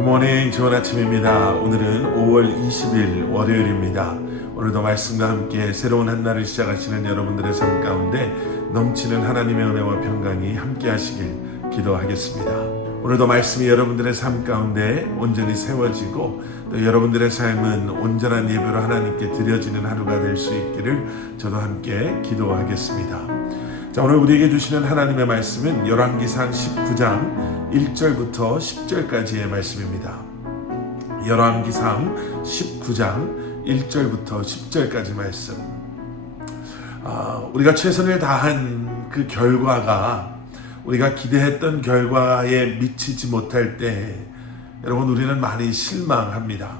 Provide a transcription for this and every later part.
굿모닝, 좋은 아침입니다. 오늘은 5월 20일 월요일입니다. 오늘도 말씀과 함께 새로운 한 날을 시작하시는 여러분들의 삶 가운데 넘치는 하나님의 은혜와 평강이 함께 하시길 기도하겠습니다. 오늘도 말씀이 여러분들의 삶 가운데 온전히 세워지고 또 여러분들의 삶은 온전한 예배로 하나님께 드려지는 하루가 될 수 있기를 저도 함께 기도하겠습니다. 자, 오늘 우리에게 주시는 하나님의 말씀은 열왕기상 19장 1절부터 10절까지의 말씀입니다. 열왕기상 19장 1절부터 10절까지 말씀. 우리가 최선을 다한 그 결과가 우리가 기대했던 결과에 미치지 못할 때 여러분 우리는 많이 실망합니다.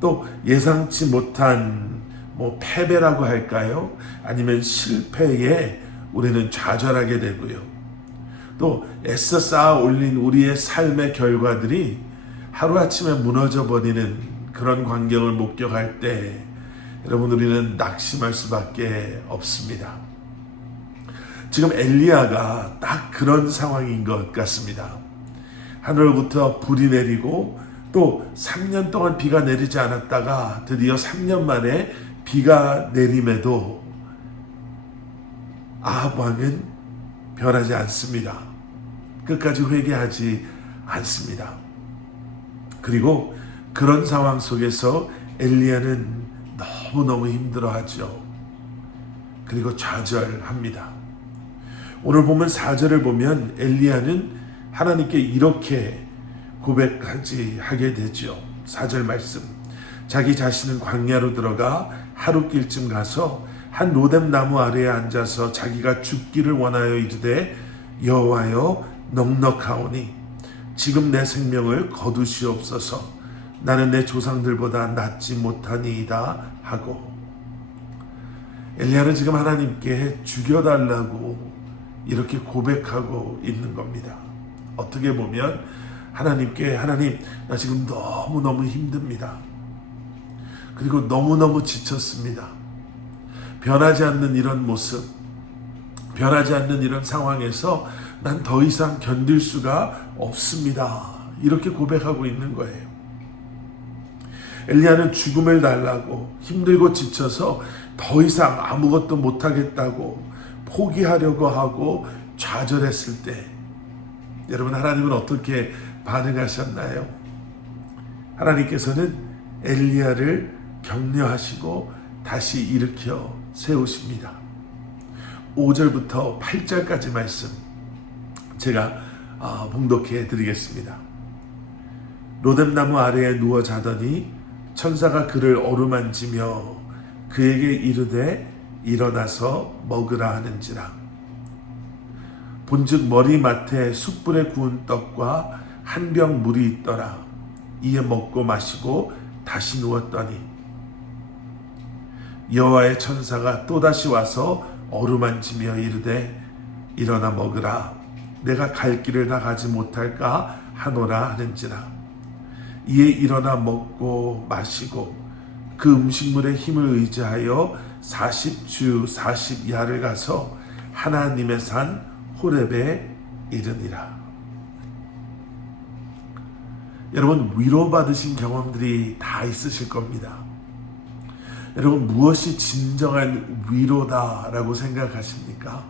또 예상치 못한 패배라고 할까요? 아니면 실패에 우리는 좌절하게 되고요. 또 애써 쌓아 올린 우리의 삶의 결과들이 하루아침에 무너져 버리는 그런 광경을 목격할 때 여러분 우리는 낙심할 수밖에 없습니다. 지금 엘리야가 딱 그런 상황인 것 같습니다. 하늘로부터 불이 내리고 또 3년 동안 비가 내리지 않았다가 드디어 3년 만에 비가 내림에도 아합 왕은 변하지 않습니다. 끝까지 회개하지 않습니다. 그리고 그런 상황 속에서 엘리야는 너무너무 힘들어하죠. 그리고 좌절합니다. 오늘 보면 4절을 보면 엘리야는 하나님께 이렇게 하게 되죠. 4절 말씀. 자기 자신은 광야로 들어가 하룻길쯤 가서 한 로뎀 나무 아래에 앉아서 자기가 죽기를 원하여 이르되 여호와여 넉넉하오니 지금 내 생명을 거두시옵소서. 나는 내 조상들보다 낫지 못하니이다 하고 엘리야는 지금 하나님께 죽여달라고 이렇게 고백하고 있는 겁니다. 어떻게 보면 하나님께 하나님 나 지금 너무너무 힘듭니다. 그리고 너무너무 지쳤습니다. 변하지 않는 이런 모습, 변하지 않는 이런 상황에서 난 더 이상 견딜 수가 없습니다. 이렇게 고백하고 있는 거예요. 엘리야는 죽음을 달라고 힘들고 지쳐서 더 이상 아무것도 못하겠다고 포기하려고 하고 좌절했을 때 여러분 하나님은 어떻게 반응하셨나요? 하나님께서는 엘리야를 격려하시고 다시 일으켜 세우십니다. 5절부터 8절까지 말씀 제가 봉독해 드리겠습니다. 로뎀나무 아래에 누워 자더니 천사가 그를 어루만지며 그에게 이르되 일어나서 먹으라 하는지라. 본즉 머리맡에 숯불에 구운 떡과 한 병 물이 있더라. 이에 먹고 마시고 다시 누웠더니 여호와의 천사가 또다시 와서 어루만지며 이르되 일어나 먹으라. 내가 갈 길을 다 가지 못할까 하노라 하는지라. 이에 일어나 먹고 마시고 그 음식물의 힘을 의지하여 40주 40야를 가서 하나님의 산 호렙에 이르니라. 여러분 위로받으신 경험들이 다 있으실 겁니다. 여러분 무엇이 진정한 위로다라고 생각하십니까?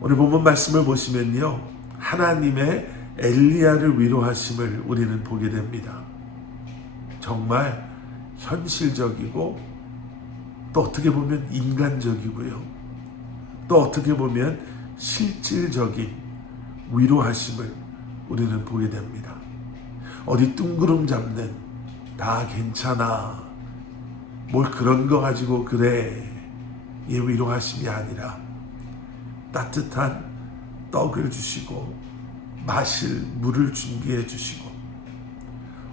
오늘 본문 말씀을 보시면요. 하나님의 엘리야를 위로하심을 우리는 보게 됩니다. 정말 현실적이고 또 어떻게 보면 인간적이고요. 또 어떻게 보면 실질적인 위로하심을 우리는 보게 됩니다. 어디 뚱그름 잡는 다 괜찮아 뭘 그런 거 가지고 그래 이 위로하심이 아니라 따뜻한 떡을 주시고 마실 물을 준비해 주시고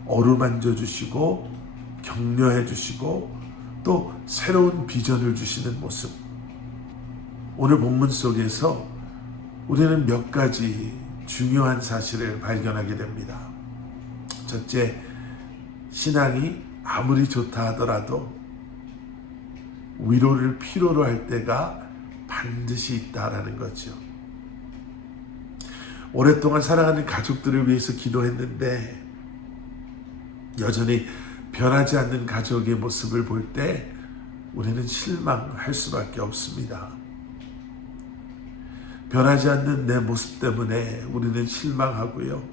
어루만져 주시고 격려해 주시고 또 새로운 비전을 주시는 모습. 오늘 본문 속에서 우리는 몇 가지 중요한 사실을 발견하게 됩니다. 첫째, 신앙이 아무리 좋다 하더라도 위로를 필요로 할 때가 반드시 있다라는 거죠. 오랫동안 사랑하는 가족들을 위해서 기도했는데 여전히 변하지 않는 가족의 모습을 볼 때 우리는 실망할 수밖에 없습니다. 변하지 않는 내 모습 때문에 우리는 실망하고요.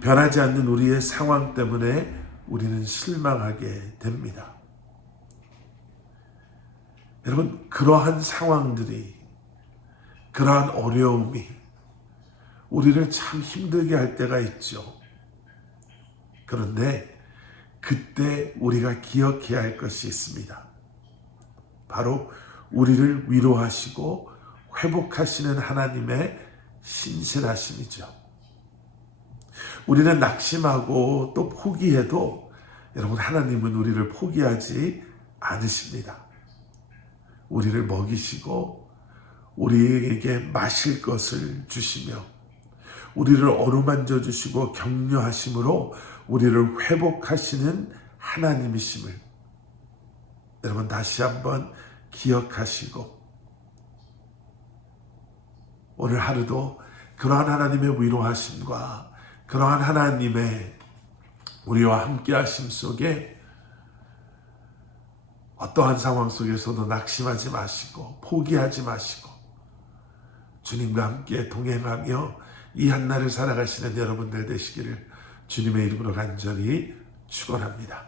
변하지 않는 우리의 상황 때문에 우리는 실망하게 됩니다. 여러분, 그러한 상황들이, 그러한 어려움이 우리를 참 힘들게 할 때가 있죠. 그런데 그때 우리가 기억해야 할 것이 있습니다. 바로 우리를 위로하시고 회복하시는 하나님의 신실하심이죠. 우리는 낙심하고 또 포기해도 여러분, 하나님은 우리를 포기하지 않으십니다. 우리를 먹이시고 우리에게 마실 것을 주시며 우리를 어루만져 주시고 격려하심으로 우리를 회복하시는 하나님이심을 여러분 다시 한번 기억하시고 오늘 하루도 그러한 하나님의 위로하심과 그러한 하나님의 우리와 함께 하심 속에 어떠한 상황 속에서도 낙심하지 마시고 포기하지 마시고 주님과 함께 동행하며 이 한날을 살아가시는 여러분들 되시기를 주님의 이름으로 간절히 축원합니다.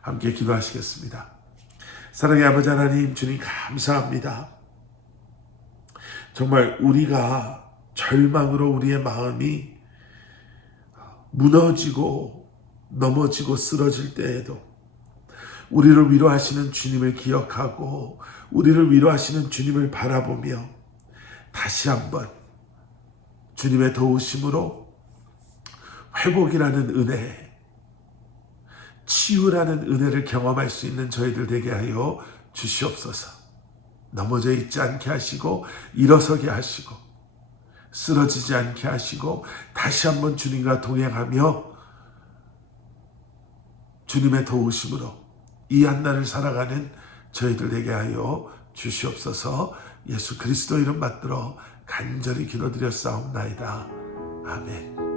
함께 기도하시겠습니다. 사랑의 아버지 하나님, 주님 감사합니다. 정말 우리가 절망으로 우리의 마음이 무너지고 넘어지고 쓰러질 때에도 우리를 위로하시는 주님을 기억하고 우리를 위로하시는 주님을 바라보며 다시 한번 주님의 도우심으로 회복이라는 은혜, 치유라는 은혜를 경험할 수 있는 저희들 되게 하여 주시옵소서. 넘어져 있지 않게 하시고 일어서게 하시고 쓰러지지 않게 하시고 다시 한번 주님과 동행하며 주님의 도우심으로 이 한날을 살아가는 저희들 되게 하여 주시옵소서. 예수 그리스도 이름 받들어 간절히 기도드렸사옵나이다. 아멘.